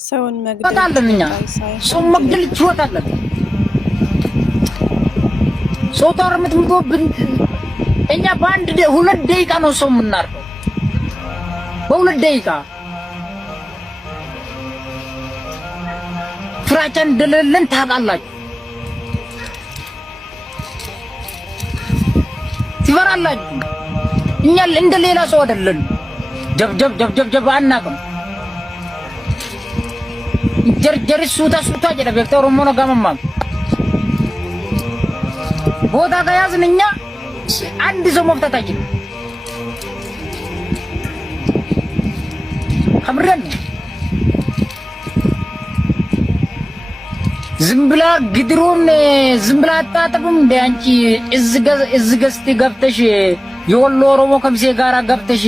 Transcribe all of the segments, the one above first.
ሰውን መግደል ታጣለንኛ ሰው መግደል ትወጣለህ ሰው ታርምት ምትወብን እኛ ባንድ ሁለት ደቂቃ ነው ሰው የምናርፈው በሁለት ደቂቃ ፍራቻን እንደሌለን ታውቃላችሁ ትፈራላችሁ እኛ እንደሌላ ሰው አይደለም ጀብ አናውቅም ጀር ሱታ ጀደ ቬክተር ኦሮሞ ነው ጋመማም ቦታ ከያዝን እኛ አንድ ሰው መፍታት አይችልም አብረን ዝምብላ ግድሩን ዝምብላ አጣጥብም እንደ አንቺ እዝገስቲ ገብተሽ የወሎ ኦሮሞ ከምሴ ጋራ ገብተሽ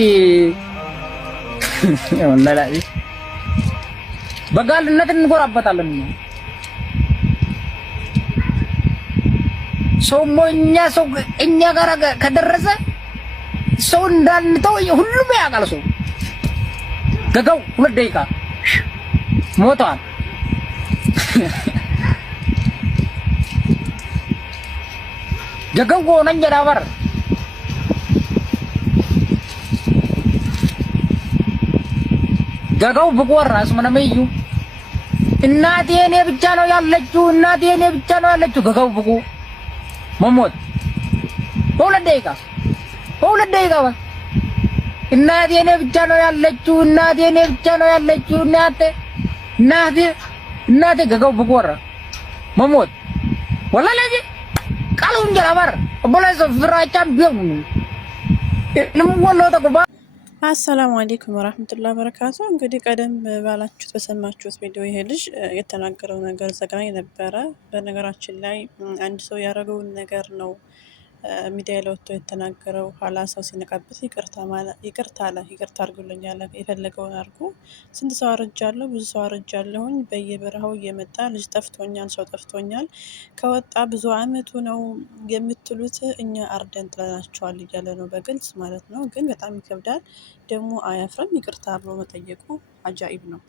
ወላሂ በጋልነት እንጎራበታለን ሰው ሞኛ ሰው እኛ ጋራ ከደረሰ ሰው እንዳንተው ሁሉም ያውቃል ሰው ገጋው ሁለት ደቂቃ ሞቷል ገጋው ወነኛ ዳበር ገጋው በቆራስ ምንመዩ እናቴ እኔ ብቻ ነው ያለችው እናቴ እኔ ብቻ ነው ያለችው ገጋው በቆ መሞት በሁለት ደቂቃ እናቴ እኔ ብቻ ነው ያለችው እናቴ እኔ ብቻ ነው ያለችው እናቴ ገጋው በቆራ መሞት ወላሂ ቃሉን ጀራበር ቦላሶ ፍራቻም ቢሆን ለምወለው ተቆባ አሰላሙ አለይኩም ወራህመቱላሂ ወበረካቱ። እንግዲህ ቀደም ባላችሁት በሰማችሁት ቪዲዮ ይሄ ልጅ የተናገረው ነገር ዘግናኝ ነበረ። በነገራችን ላይ አንድ ሰው ያደረገውን ነገር ነው ሚዲያ ላይ ወጥቶ የተናገረው። ኋላ ሰው ሲነቃበት ይቅርታ አድርጉልኝ አለ። የፈለገውን አድርጉ። ስንት ሰው አረጃለሁ፣ ብዙ ሰው አረጃለሁኝ። በየበረሃው እየመጣ ልጅ ጠፍቶኛል፣ ሰው ጠፍቶኛል፣ ከወጣ ብዙ አመቱ ነው የምትሉት እኛ አርደን ጥለናቸዋል እያለ ነው በግልጽ ማለት ነው። ግን በጣም ይከብዳል ደግሞ አያፍርም። ይቅርታ ብሎ መጠየቁ አጃኢብ ነው።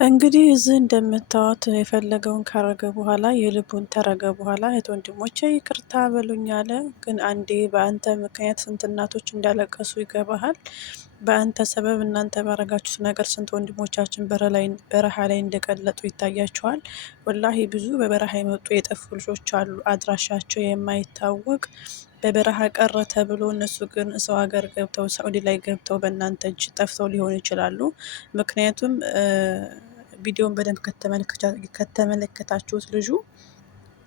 እንግዲህ እዚህ እንደምታዩት የፈለገውን ካረገ በኋላ የልቡን ተረገ በኋላ እህት ወንድሞቼ ይቅርታ በሉኝ አለ። ግን አንዴ በአንተ ምክንያት ስንት እናቶች እንዳለቀሱ ይገባሃል። በአንተ ሰበብ እናንተ ባረጋችሁት ነገር ስንት ወንድሞቻችን በረሃ ላይ እንደቀለጡ ይታያቸዋል። ወላሂ ብዙ በበረሃ የመጡ የጠፉ ልጆች አሉ፣ አድራሻቸው የማይታወቅ በበረሃ ቀረ ተብሎ እነሱ ግን ሰው ሀገር ገብተው ሳኡዲ ላይ ገብተው በእናንተ እጅ ጠፍተው ሊሆኑ ይችላሉ። ምክንያቱም ቪዲዮን በደንብ ከተመለከታችሁት ልጁ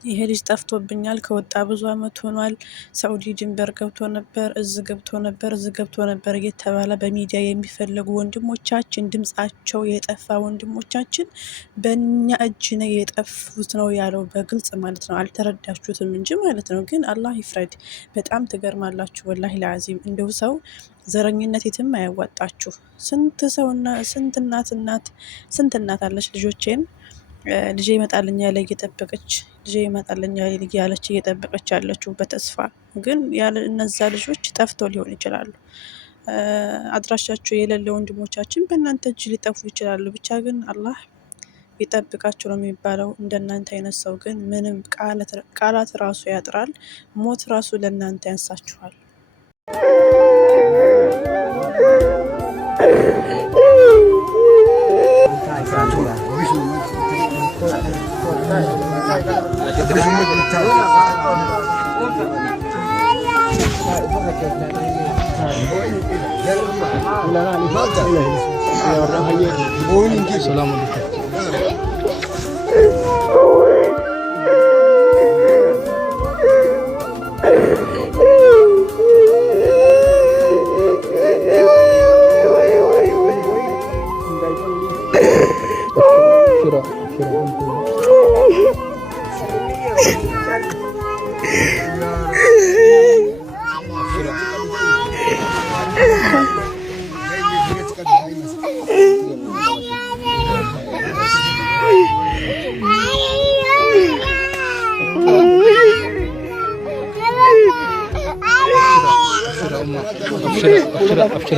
ይሄ ልጅ ጠፍቶብኛል፣ ከወጣ ብዙ አመት ሆኗል፣ ሳኡዲ ድንበር ገብቶ ነበር፣ እዚህ ገብቶ ነበር እየተባለ በሚዲያ የሚፈለጉ ወንድሞቻችን ድምጻቸው የጠፋ ወንድሞቻችን በእኛ እጅ ነው የጠፉት ነው ያለው በግልጽ ማለት ነው። አልተረዳችሁትም እንጂ ማለት ነው። ግን አላህ ይፍረድ። በጣም ትገርማላችሁ ወላሂ ለአዚም። እንደው ሰው ዘረኝነት የትም አያዋጣችሁ። ስንት ሰውና ስንት እናት አለች ልጄ ይመጣልኛል እየጠበቀች ልጄ ይመጣልኛል ያለች እየጠበቀች ያለችው በተስፋ ግን ያለ እነዛ ልጆች ጠፍተው ሊሆን ይችላሉ። አድራሻቸው የሌለ ወንድሞቻችን በእናንተ እጅ ሊጠፉ ይችላሉ። ብቻ ግን አላህ ይጠብቃቸው ነው የሚባለው። እንደናንተ አይነት ሰው ግን ምንም ቃላት ራሱ ያጥራል። ሞት ራሱ ለእናንተ ያንሳችኋል።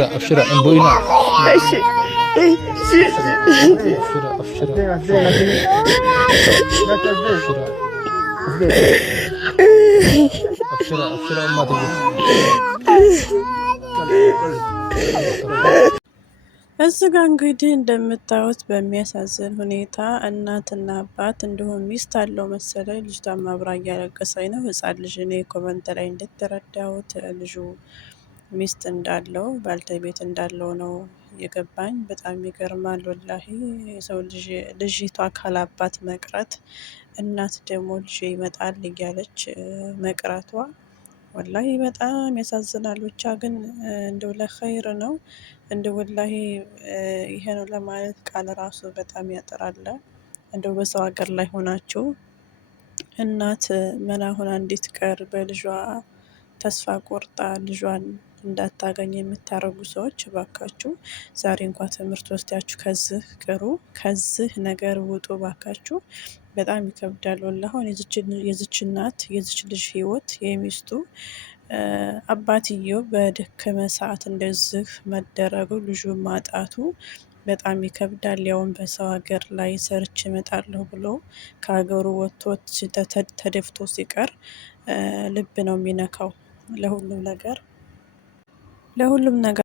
أبشرة انبوينا أبشرة أما እዚህ ጋ እንግዲህ እንደምታዩት በሚያሳዝን ሁኔታ እናትና አባት እንዲሁም ሚስት አለው መሰለኝ። ልጅቷን አብራ እያለቀሰኝ ነው። ህፃን ልጅ እኔ ኮመንት ላይ እንደተረዳሁት ልጁ ሚስት እንዳለው ባልተቤት እንዳለው ነው የገባኝ። በጣም ይገርማል ወላሂ። የሰው ልጅቷ ካላባት መቅረት እናት ደግሞ ልጅ ይመጣል እያለች መቅረቷ ወላሂ በጣም ያሳዝናል። ብቻ ግን እንደው ለኸይር ነው። እንደው ወላሂ ይሄ ነው ለማለት ቃል ራሱ በጣም ያጥራል። እንደው በሰው ሀገር ላይ ሆናችሁ እናት መና ሆና እንድትቀር በልጇ ተስፋ ቆርጣ ልጇን እንዳታገኝ የምታደርጉ ሰዎች ባካችሁ ዛሬ እንኳ ትምህርት ወስዳችሁ ከዚህ ቅሩ፣ ከዚህ ነገር ውጡ ባካችሁ። በጣም ይከብዳል ወላሂ። አሁን የዝች እናት የዝች ልጅ ህይወት የሚስቱ አባትየው በደከመ ሰዓት እንደዚህ መደረጉ ልጁን ማጣቱ በጣም ይከብዳል። ያውን በሰው ሀገር ላይ ሰርች እመጣለሁ ብሎ ከሀገሩ ወጥቶ ተደፍቶ ሲቀር ልብ ነው የሚነካው። ለሁሉም ነገር